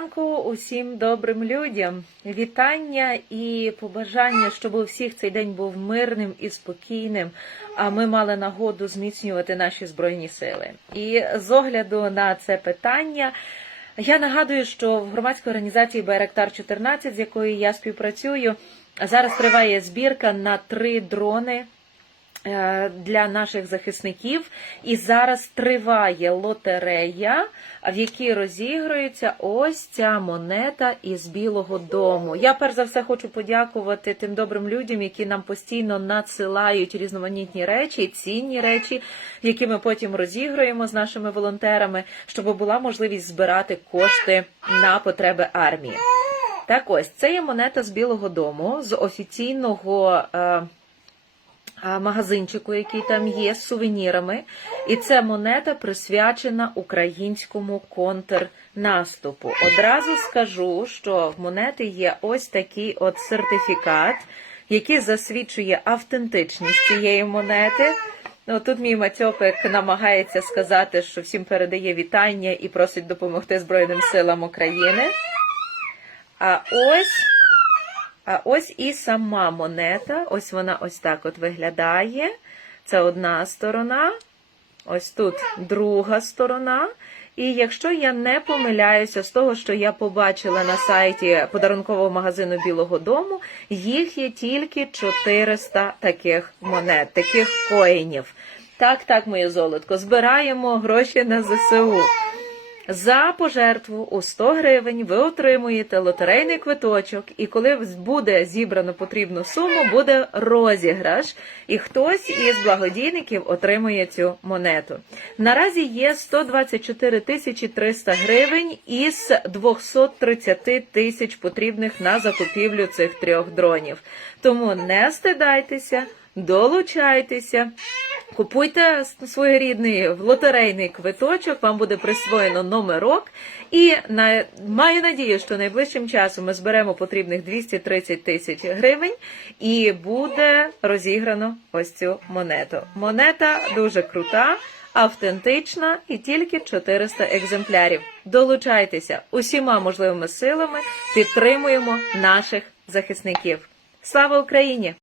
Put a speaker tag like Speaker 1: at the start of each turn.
Speaker 1: ранку усім добрим людям. Вітання і побажання, щоб у всіх цей день був мирним і спокійним. А ми мали нагоду зміцнювати наші збройні сили. І з огляду на це питання. Я нагадую, що в громадській організації Байрактар 14, з якою я співпрацюю, зараз триває збірка на три дрони для наших захисників. І зараз триває лотерея, в якій розігрується ось ця монета із Білого Дому. Я перш за все хочу подякувати тим добрим людям, які нам постійно надсилають різноманітні речі, цінні речі, які ми потім розігруємо з нашими волонтерами, щоб була можливість збирати кошти на потреби армії. Так ось це є монета з Білого Дому з офіційного. Магазинчику, який там є, з сувенірами. І ця монета присвячена українському контрнаступу. Одразу скажу, що в монети є ось такий от сертифікат, який засвідчує автентичність цієї монети. Ну, тут мій Матьопик намагається сказати, що всім передає вітання і просить допомогти Збройним силам України. А ось ось і сама монета. Ось вона ось так от виглядає. Це одна сторона. Ось тут друга сторона. І якщо я не помиляюся з того, що я побачила на сайті подарункового магазину Білого Дому, їх є тільки 400 таких монет, таких коїнів. Так, так, моє золотко, збираємо гроші на ЗСУ. За пожертву у 100 гривень ви отримуєте лотерейний квиточок, і коли буде зібрано потрібну суму, буде розіграш, і хтось із благодійників отримує цю монету. Наразі є 124 тисячі 300 гривень із 230 тисяч потрібних на закупівлю цих трьох дронів. Тому не стидайтеся, долучайтеся. Купуйте своєрідний лотерейний квиточок, вам буде присвоєно номерок. І на, маю надію, що найближчим часом ми зберемо потрібних 230 тисяч гривень і буде розіграно ось цю монету. Монета дуже крута, автентична і тільки 400 екземплярів. Долучайтеся усіма можливими силами, підтримуємо наших захисників. Слава Україні!